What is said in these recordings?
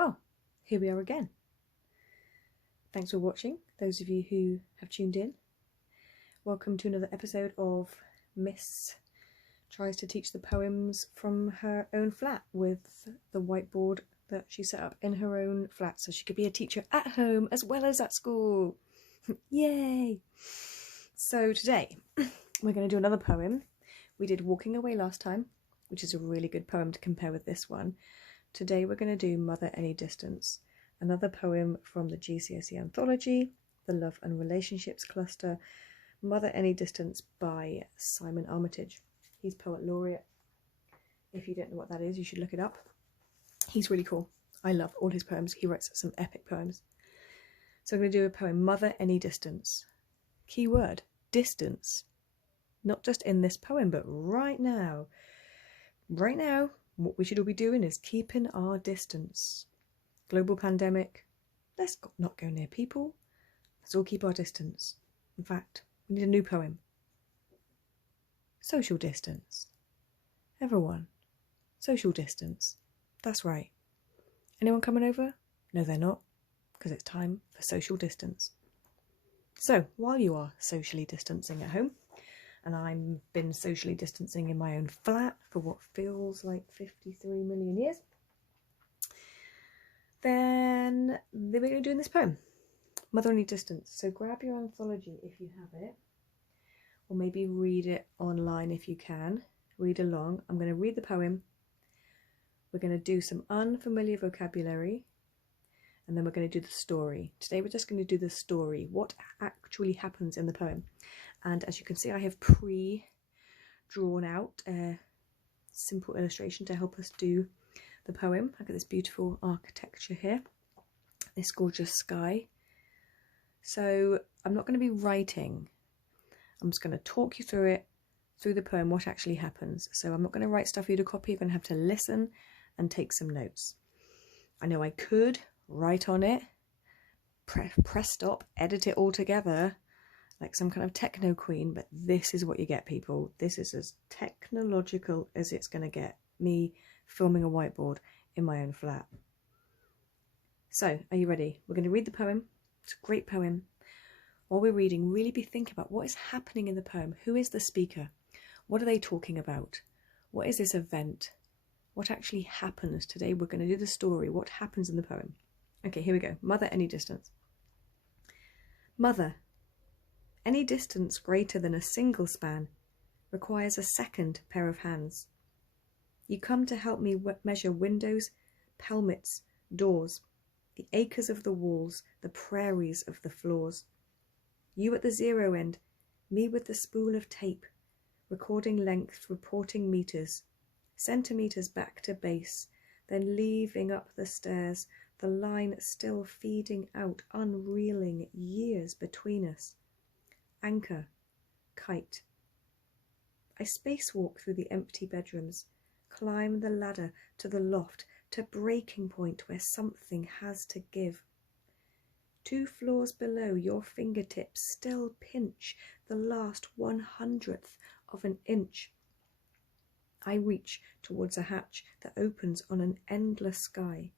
Well, here we are again. Thanks for watching, those of you who have tuned in. Welcome to another episode of Miss Tries to Teach the Poems from her own flat with the whiteboard that she set up in her own flat so she could be a teacher at home as well as at school. Yay! So today we're going to do another poem. We did Walking Away last time, which is a really good poem to compare with this one. Today we're going to do Mother Any Distance, another poem from the GCSE Anthology, the Love and Relationships cluster, Mother Any Distance by Simon Armitage. He's Poet Laureate. If you don't know what that is, you should look it up. He's really cool. I love all his poems. He writes some epic poems. So I'm going to do a poem, Mother Any Distance. Key word, distance. Not just in this poem, but right now. Right now, what we should all be doing is keeping our distance. Global pandemic. Let's not go near people. Let's all keep our distance. In fact, we need a new poem. Social distance. Everyone. Social distance. That's right. Anyone coming over? No, they're not, because it's time for social distance. So, while you are socially distancing at home, and I've been socially distancing in my own flat for what feels like 53 million years, then we're going to do in this poem, Mother Any Distance. So grab your anthology if you have it, or maybe read it online if you can. Read along. I'm going to read the poem. We're going to do some unfamiliar vocabulary, and then we're going to do the story. Today we're just going to do the story, what actually happens in the poem. And as you can see, I have pre-drawn out a simple illustration to help us do the poem. Look at this beautiful architecture here, this gorgeous sky. So I'm not going to be writing. I'm just going to talk you through it, through the poem, what actually happens. So I'm not going to write stuff for you to copy. You're going to have to listen and take some notes. I know I could write on it, press stop, edit it all together, like some kind of techno queen, but this is what you get, people. This is as technological as it's going to get, me filming a whiteboard in my own flat. So, are you ready? We're going to read the poem. It's a great poem. While we're reading, really be thinking about what is happening in the poem. Who is the speaker? What are they talking about? What is this event? What actually happens today? We're going to do the story. What happens in the poem? Okay, here we go. Mother Any Distance. Mother. Any distance greater than a single span requires a second pair of hands. You come to help me measure windows, pelmets, doors, the acres of the walls, the prairies of the floors. You at the zero end, me with the spool of tape, recording length, reporting meters, centimeters back to base, then leaving up the stairs, the line still feeding out, unreeling years between us. Anchor, kite. I spacewalk through the empty bedrooms, climb the ladder to the loft, to breaking point where something has to give. 2 floors below, your fingertips still pinch the last 1/100th of an inch. I reach towards a hatch that opens on an endless sky,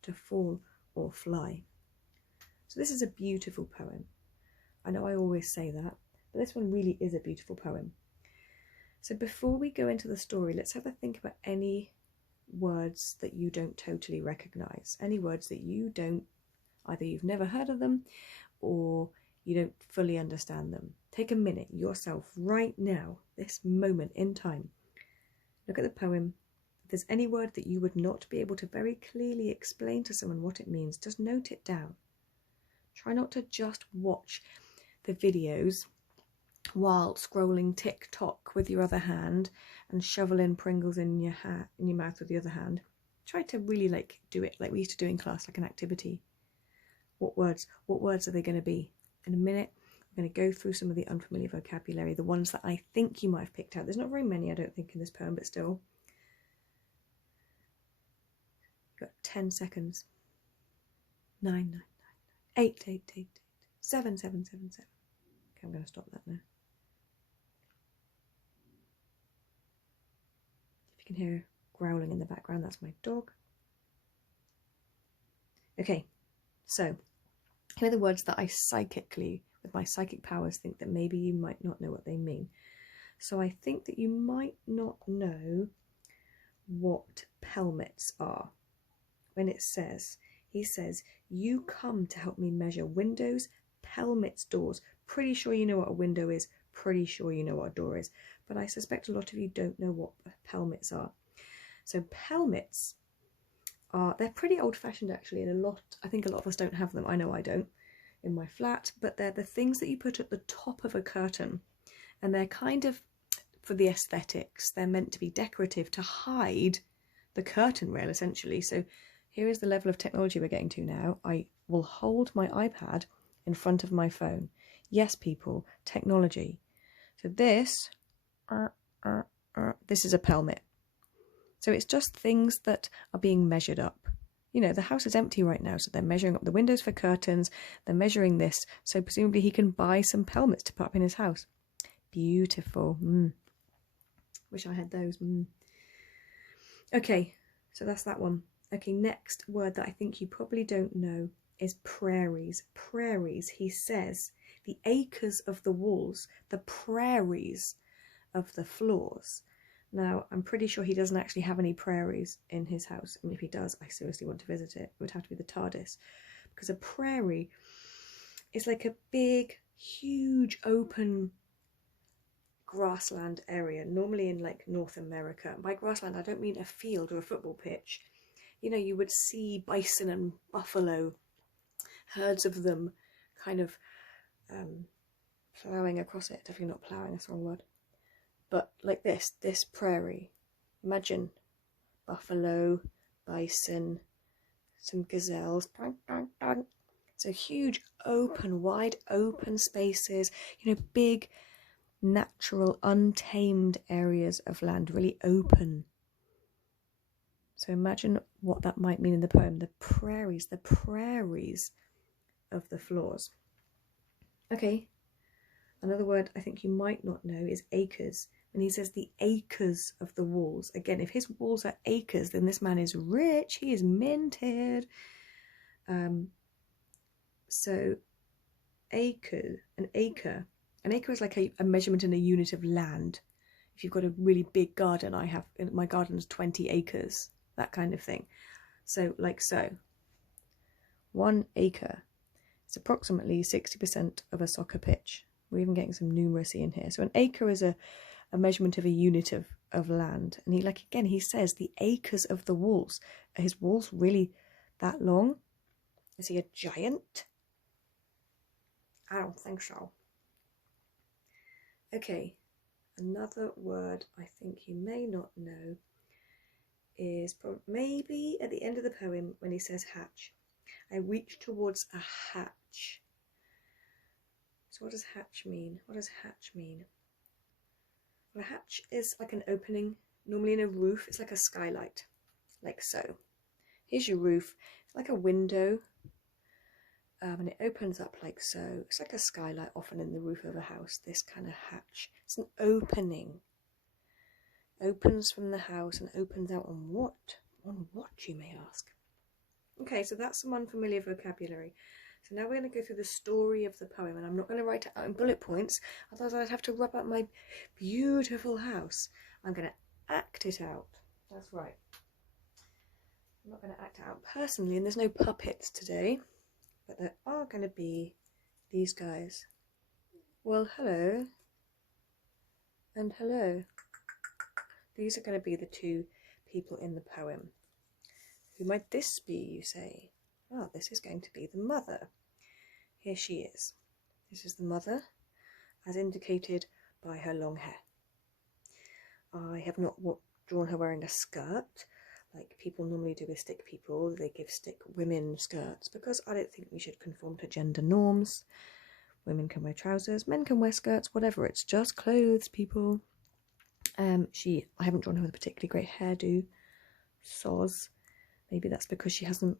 to fall or fly. So this is a beautiful poem. I know I always say that, but this one really is a beautiful poem. So before we go into the story, let's have a think about any words that you don't totally recognise. Any words that you don't, either you've never heard of them or you don't fully understand them. Take a minute yourself right now, this moment in time. Look at the poem. If there's any word that you would not be able to very clearly explain to someone what it means, just note it down. Try not to just watch the videos while scrolling TikTok with your other hand and shoveling Pringles in your mouth with the other hand. Try to really do it like we used to do in class, like an activity. What words are they going to be? In a minute, I'm going to go through some of the unfamiliar vocabulary, the ones that I think you might have picked out. There's not very many, I don't think, in this poem, but still. You've got 10 seconds. 9, 9, 9, 9. 8, 8, 8, 8. 7, 7, 7, 7. Okay, I'm going to stop that now. If you can hear growling in the background, that's my dog. Okay, so here are the words that I psychically, with my psychic powers, think that maybe you might not know what they mean. So I think that you might not know what pelmets are. When it says, he says, you come to help me measure windows, pelmets, doors. Pretty sure you know what a window is, pretty sure you know what a door is, but I suspect a lot of you don't know what pelmets are. So pelmets are, they're pretty old-fashioned actually, and I think a lot of us don't have them. I know I don't in my flat, but they're the things that you put at the top of a curtain, and they're kind of for the aesthetics. They're meant to be decorative to hide the curtain rail essentially. So here is the level of technology we're getting to now. I will hold my iPad in front of my phone. Yes, people, technology. So this is a pelmet. So it's just things that are being measured up. You know, the house is empty right now, so they're measuring up the windows for curtains. They're measuring this, so presumably he can buy some pelmets to put up in his house. Beautiful. Wish I had those. Okay, so that's that one. Okay, next word that I think you probably don't know is prairies. Prairies, he says, the acres of the walls, the prairies of the floors. Now, I'm pretty sure he doesn't actually have any prairies in his house. And if he does, I seriously want to visit it. It would have to be the TARDIS. Because a prairie is like a big, huge, open grassland area, normally in like North America. By grassland, I don't mean a field or a football pitch. You know, you would see bison and buffalo, herds of them kind of ploughing across it. Definitely not ploughing, that's the wrong word. But like this prairie. Imagine buffalo, bison, some gazelles. So huge, open, wide open spaces, you know, big, natural, untamed areas of land, really open. So imagine what that might mean in the poem. The prairies of the floors. Okay, another word I think you might not know is acres. When he says the acres of the walls, again, if his walls are acres, then this man is rich, he is minted. So an acre is like a measurement in a unit of land. If you've got a really big garden, my garden's 20 acres, that kind of thing. So like so, 1 acre is approximately 60% of a soccer pitch. We're even getting some numeracy in here. So an acre is a measurement of a unit of land. And he says the acres of the walls. Are his walls really that long? Is he a giant? I don't think so. Okay, another word I think you may not know is maybe at the end of the poem when he says hatch. I reach towards a hatch. So what does hatch mean? What does hatch mean? Well, a hatch is like an opening, normally in a roof. It's like a skylight, like so. Here's your roof, it's like a window, and it opens up like so. It's like a skylight often in the roof of a house, this kind of hatch. It's an opening. Opens from the house and opens out on what? On what, you may ask? Okay, so that's some unfamiliar vocabulary. So now we're going to go through the story of the poem, and I'm not going to write it out in bullet points, otherwise I'd have to rub up my beautiful house. I'm going to act it out. That's right. I'm not going to act it out personally, and there's no puppets today, but there are going to be these guys. Well, hello. And hello. These are going to be the two people in the poem. Who might this be, you say? Oh, this is going to be the mother. Here she is. This is the mother, as indicated by her long hair. I have not drawn her wearing a skirt, like people normally do with stick people. They give stick women skirts, because I don't think we should conform to gender norms. Women can wear trousers, men can wear skirts, whatever. It's just clothes, people. I haven't drawn her with a particularly great hairdo. Soz. Maybe that's because she hasn't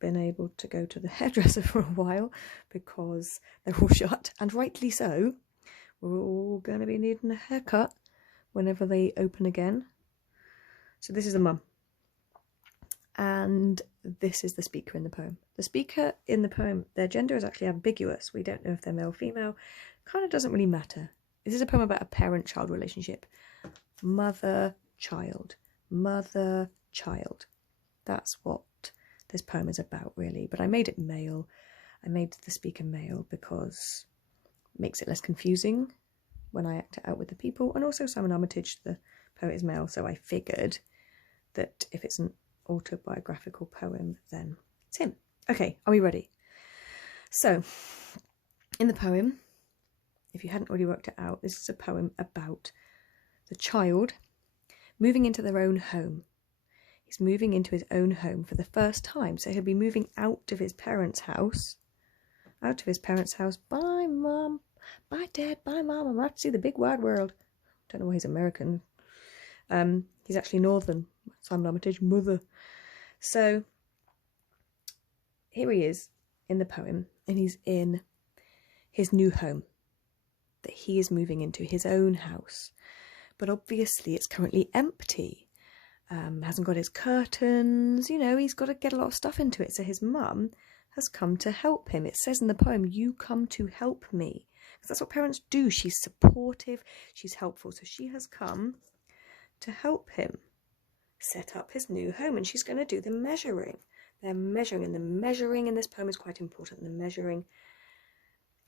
been able to go to the hairdresser for a while because they're all shut, and rightly so. We're all going to be needing a haircut whenever they open again. So this is the mum, and this is the speaker in the poem. The speaker in the poem, their gender is actually ambiguous. We don't know if they're male or female. Kind of doesn't really matter. This is a poem about a parent-child relationship. Mother-child. Mother-child. That's what this poem is about, really. But I made it male. I made the speaker male because it makes it less confusing when I act it out with the people. And also Simon Armitage, the poet, is male, so I figured that if it's an autobiographical poem, then it's him. Okay, are we ready? So, in the poem, if you hadn't already worked it out, this is a poem about the child moving into their own home. He's moving into his own home for the first time, so he'll be moving out of his parents' house. Out of his parents' house. Bye, Mum. Bye, Dad. Bye, Mum. I'm about to see the big wide world. Don't know why he's American. He's actually Northern. Simon Armitage, mother. So here he is in the poem, and he's in his new home that he is moving into, his own house. But obviously it's currently empty. Hasn't got his curtains, you know, he's got to get a lot of stuff into it. So his mum has come to help him. It says in the poem, you come to help me. Because that's what parents do. She's supportive, she's helpful. So she has come to help him set up his new home, and she's going to do the measuring. They're measuring, and the measuring in this poem is quite important. The measuring,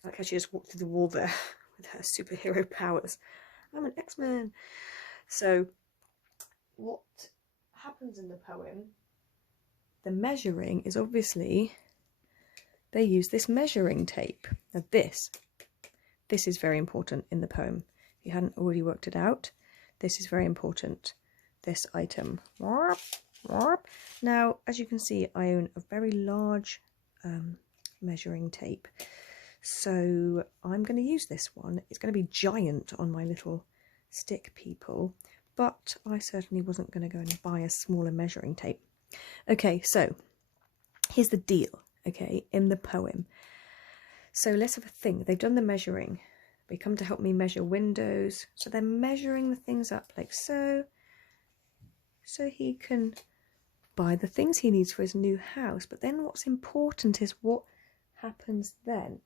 like how she just walked through the wall there with her superhero powers. I'm an X-Man. So what happens in the poem, the measuring is obviously, they use this measuring tape. Now this is very important in the poem. If you hadn't already worked it out, this is very important. This item. Now, as you can see, I own a very large measuring tape. So I'm going to use this one. It's going to be giant on my little stick people, but I certainly wasn't going to go and buy a smaller measuring tape. Okay, so here's the deal, okay, in the poem. So let's have a think. They've done the measuring. They come to help me measure windows. So they're measuring the things up like so. So he can buy the things he needs for his new house. But then what's important is what happens then.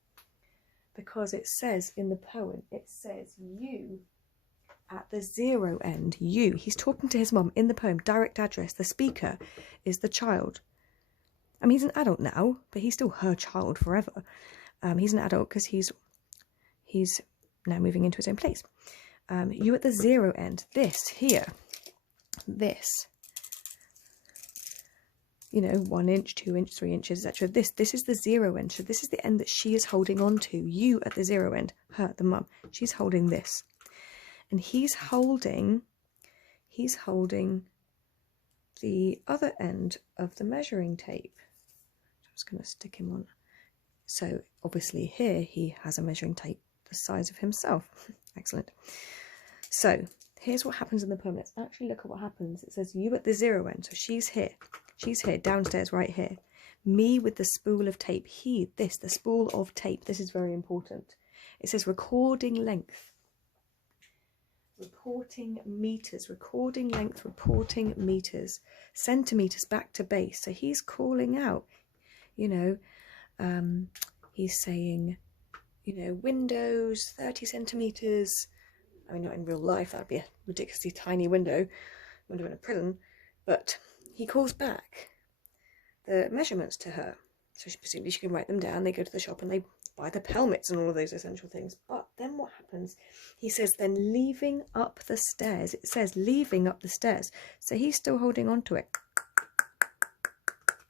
Because it says in the poem, it says you at the zero end. You. He's talking to his mum in the poem. Direct address. The speaker is the child. I mean, he's an adult now, but he's still her child forever. He's an adult because he's now moving into his own place. You at the zero end. This here. This, you know, 1 inch, 2 inch, 3 inches, etc. This is the zero end. So this is the end that she is holding on to. You at the zero end, her, the mum, she's holding this, and he's holding the other end of the measuring tape. I'm just going to stick him on. So obviously here he has a measuring tape the size of himself. Excellent. So here's what happens in the poem. Let's actually look at what happens. It says you at the zero end. So she's here. She's here, downstairs, right here. Me with the spool of tape. He, this, the spool of tape. This is very important. It says recording length. Reporting meters. Recording length, reporting meters. Centimeters back to base. So he's calling out, you know, he's saying, you know, windows, 30 centimeters. I mean, not in real life, that'd be a ridiculously tiny window in a prison, but he calls back the measurements to her. So presumably she can write them down. They go to the shop and they buy the pelmets and all of those essential things. But then what happens? He says, then leaving up the stairs. It says leaving up the stairs. So he's still holding on to it.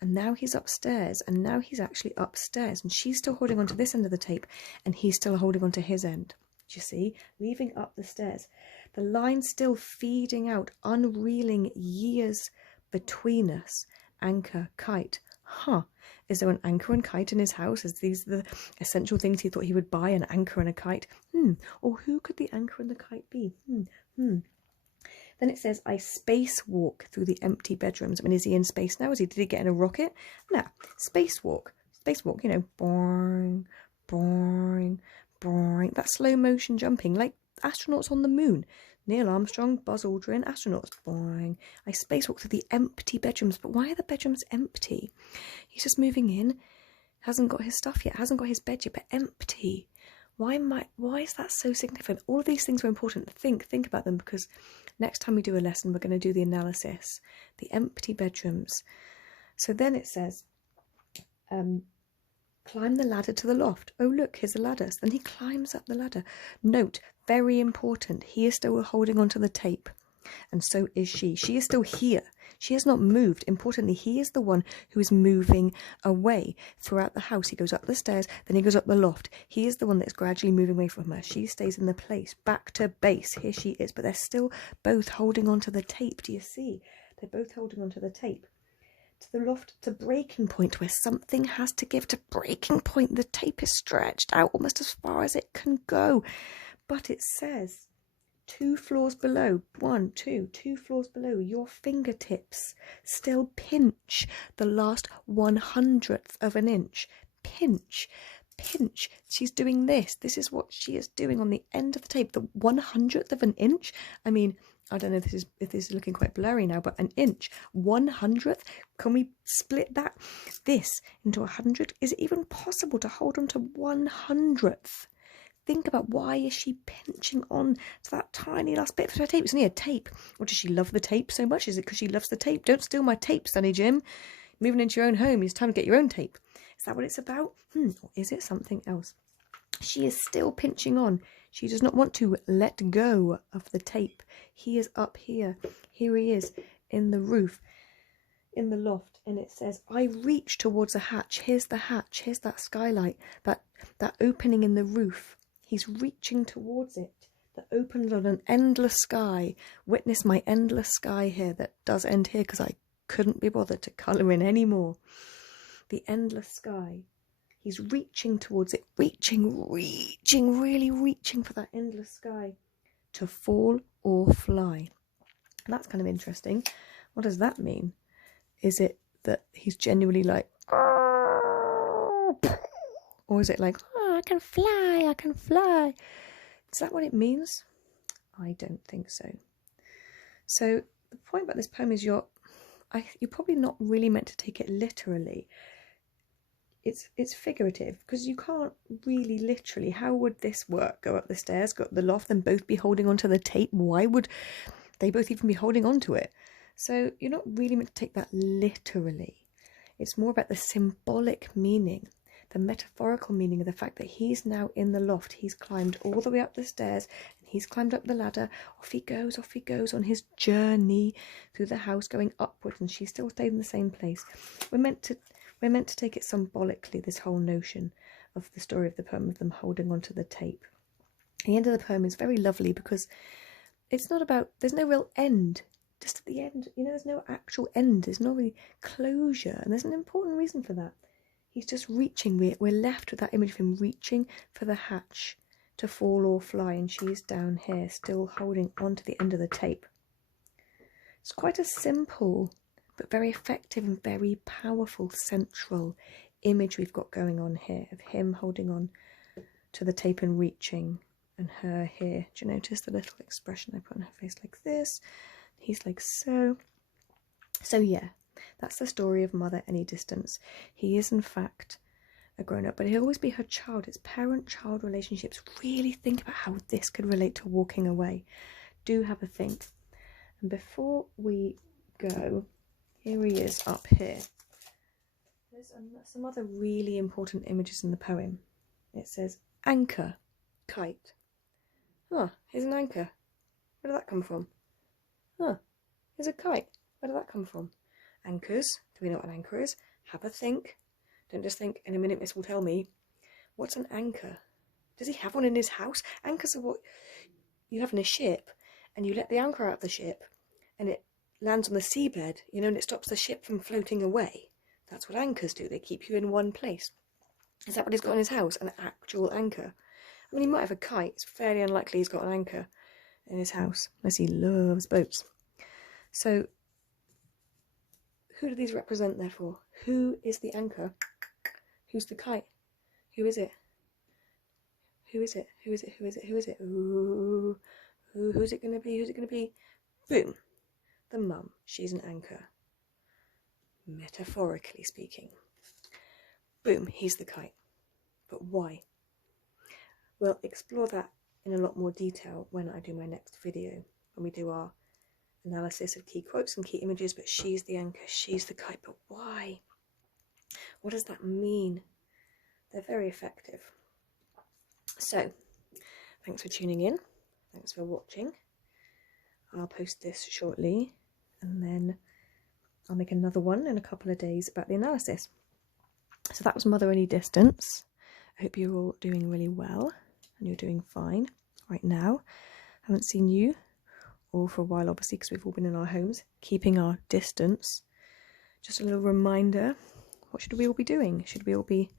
And now he's upstairs, and now he's actually upstairs, and she's still holding on to this end of the tape, and he's still holding on to his end. Do you see? Leaving up the stairs. The line still feeding out, unreeling years between us. Anchor, kite. Huh. Is there an anchor and kite in his house? Is these the essential things he thought he would buy, an anchor and a kite? Or who could the anchor and the kite be? Then it says, I spacewalk through the empty bedrooms. I mean, is he in space now? Did he get in a rocket? No. Spacewalk. Spacewalk, you know, boing, boing, boing. That slow motion jumping, like astronauts on the moon. Neil Armstrong, Buzz Aldrin, astronauts. Boing. I spacewalk through the empty bedrooms. But why are the bedrooms empty? He's just moving in. Hasn't got his stuff yet. Hasn't got his bed yet, but empty. Why is that so significant? All of these things are important. Think about them, because next time we do a lesson, we're going to do the analysis. The empty bedrooms. So then it says, climb the ladder to the loft. Oh, look, here's the ladder. So then he climbs up the ladder. Note, very important, he is still holding onto the tape. And so is she. She is still here. She has not moved. Importantly, he is the one who is moving away throughout the house. He goes up the stairs, then he goes up the loft. He is the one that's gradually moving away from her. She stays in the place, back to base. Here she is. But they're still both holding onto the tape. Do you see? They're both holding onto the tape. To the loft, to breaking point, where something has to give. To breaking point, the tape is stretched out almost as far as it can go. But it says 2 floors below, 1, 2 floors below, your fingertips still pinch the last 1/100th of an inch. Pinch. She's doing this. This is what she is doing on the end of the tape. The 1/100th of an inch. I mean, I don't know if this is looking quite blurry now, but an inch, 1/100th. Can we split this into 100? Is it even possible to hold on to 1/100th? Think about, why is she pinching on to that tiny last bit of her tape? It's only a tape. Or does she love the tape so much? Is it because she loves the tape? Don't steal my tape, Sonny Jim. Moving into your own home, it's time to get your own tape. Is that what it's about? Or is it something else? She is still pinching on. She does not want to let go of the tape. He is up here. Here he is in the roof, in the loft. And it says, I reach towards a hatch. Here's the hatch. Here's that skylight, that opening in the roof. He's reaching towards it. That opens on an endless sky. Witness my endless sky here that does end here because I couldn't be bothered to colour in any more. The endless sky. He's reaching towards it. Really reaching for that endless sky. To fall or fly. And that's kind of interesting. What does that mean? Is it that he's genuinely like, or is it like, I can fly? Is that what it means? I don't think so. So the point about this poem is you're probably not really meant to take it literally. It's figurative, because you can't really literally. How would this work? Go up the stairs, go up the loft, and both be holding onto the tape? Why would they both even be holding onto it? So you're not really meant to take that literally. It's more about the symbolic meaning, the metaphorical meaning of the fact that he's now in the loft. He's climbed all the way up the stairs, and he's climbed up the ladder. Off he goes on his journey through the house, going upwards, and she still stayed in the same place. We're meant to take it symbolically, this whole notion of the story of the poem, of them holding onto the tape. The end of the poem is very lovely, because it's not about, there's no real end. Just at the end, there's no actual end. There's no really closure, and there's an important reason for that. He's just reaching. We're left with that image of him reaching for the hatch to fall or fly, and she's down here still holding onto the end of the tape. It's quite a simple but very effective and very powerful central image we've got going on here, of him holding on to the tape and reaching, and her here. Do you notice the little expression I put on her face, like this? He's like so. So yeah, that's the story of Mother Any Distance. He is in fact a grown-up, but he'll always be her child. It's parent-child relationships. Really think about how this could relate to walking away. Do have a think. And before we go, here he is up here. There's some other really important images in the poem. It says, anchor, kite. Oh, here's an anchor. Where did that come from? Oh, here's a kite. Where did that come from? Anchors. Do we know what an anchor is? Have a think. Don't just think, in a minute Miss will tell me. What's an anchor? Does he have one in his house? Anchors are what you have in a ship, and you let the anchor out of the ship, and it lands on the seabed, and it stops the ship from floating away. That's what anchors do. They keep you in one place. Is that what he's got in his house? An actual anchor? I mean, he might have a kite. It's fairly unlikely he's got an anchor in his house, unless he loves boats. So, who do these represent, therefore? Who is the anchor? Who's the kite? Who is it? Who is it? Who is it? Who is it? Who is it? Ooh, Who's it going to be? Who's it going to be? Boom. The mum. She's an anchor. Metaphorically speaking. Boom. He's the kite. But why? We'll explore that in a lot more detail when I do my next video, when we do our analysis of key quotes and key images. But she's the anchor, she's the kite. But why? What does that mean? They're very effective. So, thanks for tuning in. Thanks for watching. I'll post this shortly, and then I'll make another one in a couple of days about the analysis. So that was Mother Only Distance. I hope you're all doing really well, and you're doing fine right now. I haven't seen you all for a while, obviously, because we've all been in our homes, keeping our distance. Just a little reminder, what should we all be doing? Should we all be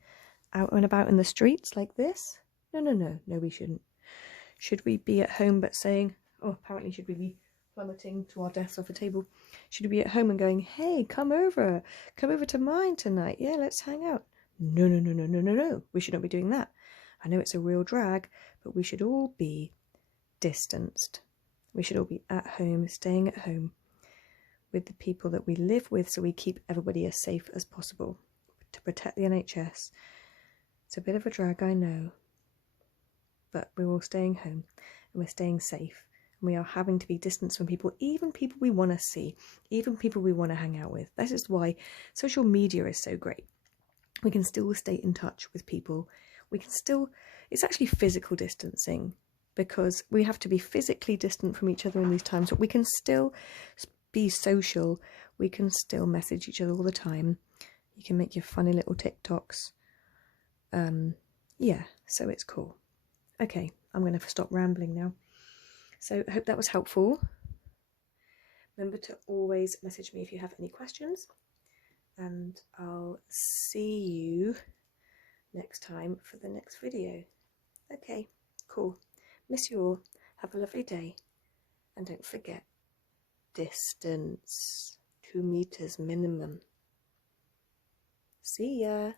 out and about in the streets like this? No, we shouldn't. Should we be at home but saying, oh, apparently should we be plummeting to our deaths off a table? Should we be at home and going, hey, come over to mine tonight, yeah, let's hang out? No, we should not be doing that. I know it's a real drag, but we should all be distanced. We should all be at home, staying at home with the people that we live with, so we keep everybody as safe as possible to protect the NHS. It's a bit of a drag, I know, but we're all staying home and we're staying safe, and we are having to be distanced from people, even people we want to see, even people we want to hang out with. This is why social media is so great. We can still stay in touch with people. We can still, it's actually physical distancing, because we have to be physically distant from each other in these times, but we can still be social. We can still message each other all the time. You can make your funny little TikToks. Yeah, so it's cool. Okay, I'm going to stop rambling now. So I hope that was helpful. Remember to always message me if you have any questions, and I'll see you next time for the next video. Okay, cool. Miss you all. Have a lovely day. And don't forget, distance. 2 meters minimum. See ya.